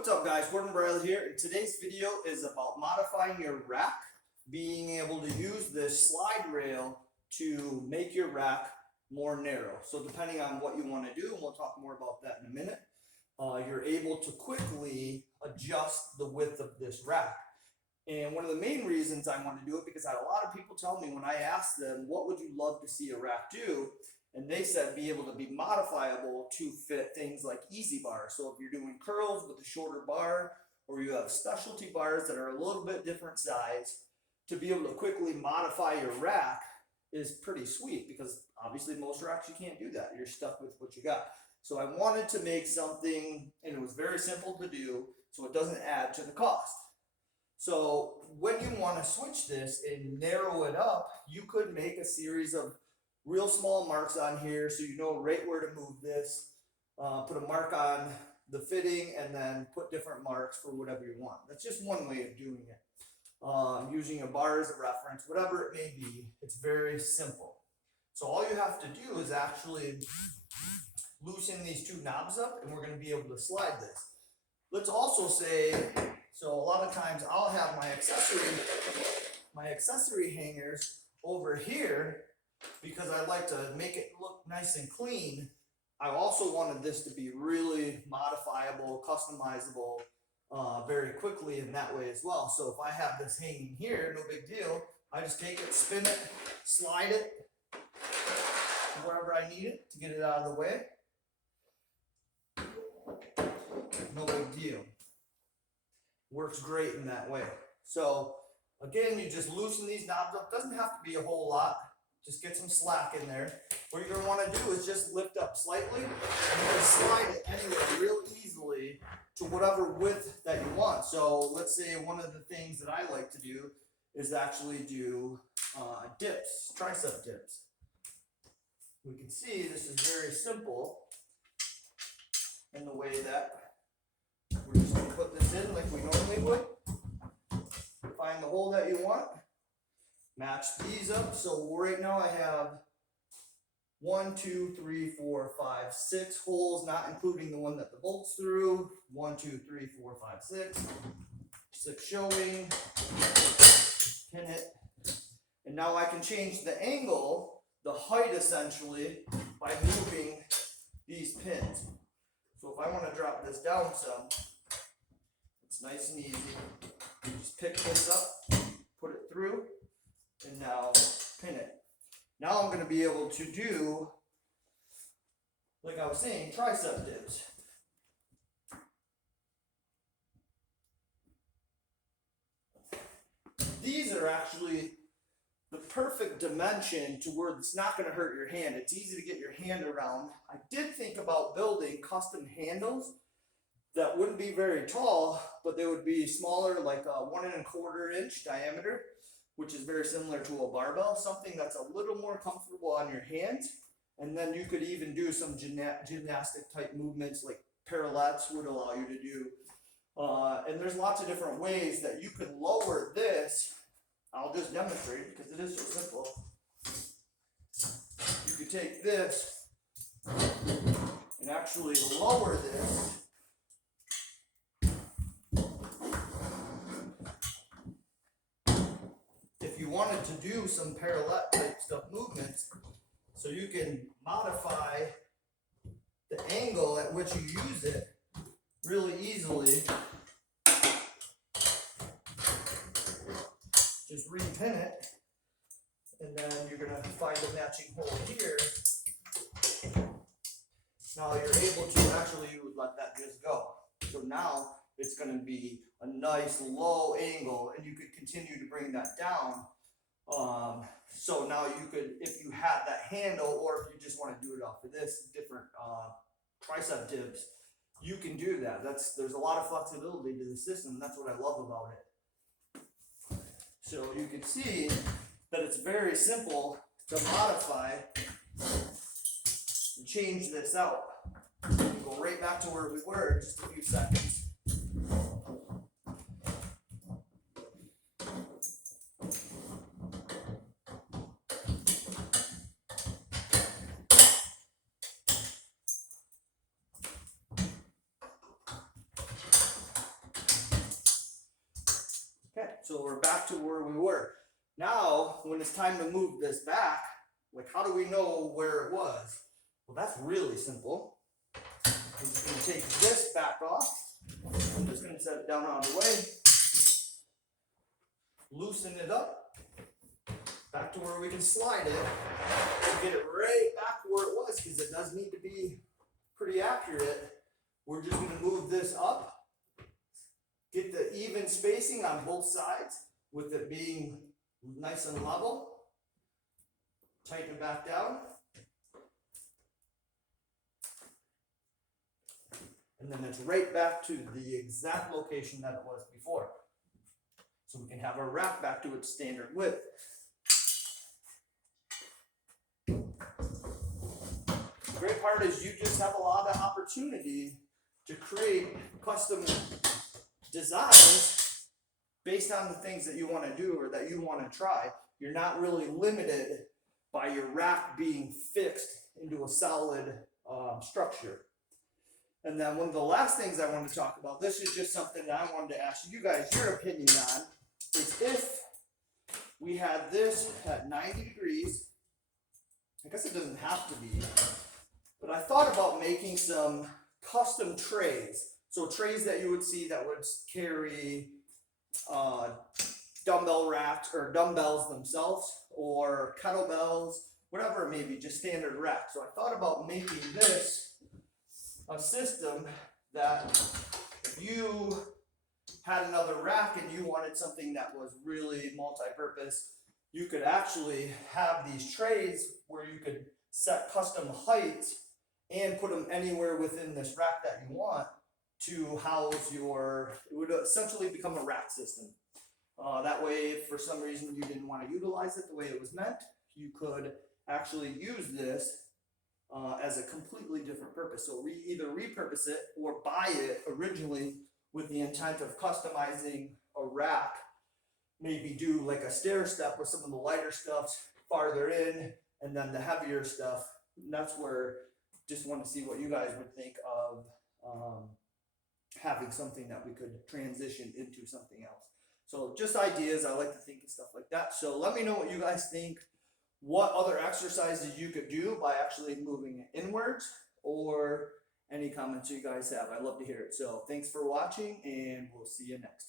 What's up guys, Briley here, and today's video is about modifying your rack, being able to use this slide rail to make your rack more narrow. So depending on what you want to do, and we'll talk more about that in a minute, you're able to quickly adjust the width of this rack. And one of the main reasons I want to do it, because I had a lot of people tell me when I asked them, what would you love to see a rack do? And they said be able to be modifiable to fit things like easy bars. So if you're doing curls with a shorter bar, or you have specialty bars that are a little bit different size, to be able to quickly modify your rack is pretty sweet, because obviously most racks you can't do that. You're stuck with what you got. So I wanted to make something, and it was very simple to do, so it doesn't add to the cost. So when you want to switch this and narrow it up, you could make a series of real small marks on here so you know right where to move this. Put a mark on the fitting and then put different marks for whatever you want. That's just one way of doing it. Using a bar as a reference, whatever it may be, it's very simple. So all you have to do is actually loosen these two knobs up, and we're going to be able to slide this. Let's also say, so a lot of times I'll have my accessory hangers over here, because I like to make it look nice and clean. I also wanted this to be really modifiable, customizable very quickly in that way as well. So if I have this hanging here, no big deal. I just take it, spin it, slide it wherever I need it to get it out of the way. No big deal. Works great in that way. So again, you just loosen these knobs up. Doesn't have to be a whole lot. Just get some slack in there. What you're going to want to do is just lift up slightly, and you're going to slide it anywhere real easily to whatever width that you want. So let's say one of the things that I like to do is actually do dips, tricep dips. We can see this is very simple in the way that we're just going to put this in like we normally would. Find the hole that you want. Match these up. So right now I have 1, 2, 3, 4, 5, 6 holes, not including the one that the bolt's through. 1, 2, 3, 4, 5, 6. 6 showing. Pin it. And now I can change the angle, the height essentially, by moving these pins. So if I want to drop this down some, it's nice and easy. You just pick this up, put it through, and now pin it. Now I'm going to be able to do, like I was saying, tricep dips. These are actually the perfect dimension to where it's not going to hurt your hand. It's easy to get your hand around. I did think about building custom handles that wouldn't be very tall, but they would be smaller, like a 1 1/4 inch diameter, which is very similar to a barbell, something that's a little more comfortable on your hands. And then you could even do some gymnastic type movements, like pirouettes would allow you to do. And there's lots of different ways that you can lower this. I'll just demonstrate because it is so simple. You could take this and actually lower this. If you wanted to do some pirouette type stuff movements, so you can modify the angle at which you use it really easily. Just repin it, and then you're going to find a matching hole here. Now you're able to actually let that just go. So now it's going to be a nice low angle, and you could continue to bring that down. So now you could, if you had that handle, or if you just want to do it off of this different tricep dips, you can do that. There's a lot of flexibility to the system, and that's what I love about it. So you can see that it's very simple to modify and change this out. We'll go right back to where we were in just a few seconds. So we're back to where we were. Now, when it's time to move this back, like how do we know where it was? Well, that's really simple. I'm just going to take this back off. I'm just going to set it down out of the way. Loosen it up. Back to where we can slide it. To get it right back where it was, because it does need to be pretty accurate. We're just going to move this up. Get the even spacing on both sides with it being nice and level. Tighten it back down. And then it's right back to the exact location that it was before. So we can have our rack back to its standard width. The great part is you just have a lot of opportunity to create custom designs based on the things that you want to do or that you want to try. You're not really limited by your rack being fixed into a solid structure. And then one of the last things I want to talk about, this is just something that I wanted to ask you guys your opinion on, is if we had this at 90 degrees, I guess it doesn't have to be, but I thought about making some custom trays. So trays that you would see that would carry dumbbell racks or dumbbells themselves or kettlebells, whatever it may be, just standard racks. So I thought about making this a system that if you had another rack and you wanted something that was really multi-purpose, you could actually have these trays where you could set custom heights and put them anywhere within this rack that you want to house your, it would essentially become a rack system. That way, if for some reason you didn't want to utilize it the way it was meant, you could actually use this as a completely different purpose. So either repurpose it or buy it originally with the intent of customizing a rack, maybe do like a stair step with some of the lighter stuff farther in and then the heavier stuff. And that's where just want to see what you guys would think of having something that we could transition into something else. So just ideas, I like to think of stuff like that. So let me know what you guys think. What other exercises you could do by actually moving it inwards, or any comments you guys have. I'd love to hear it. So thanks for watching, and we'll see you next time.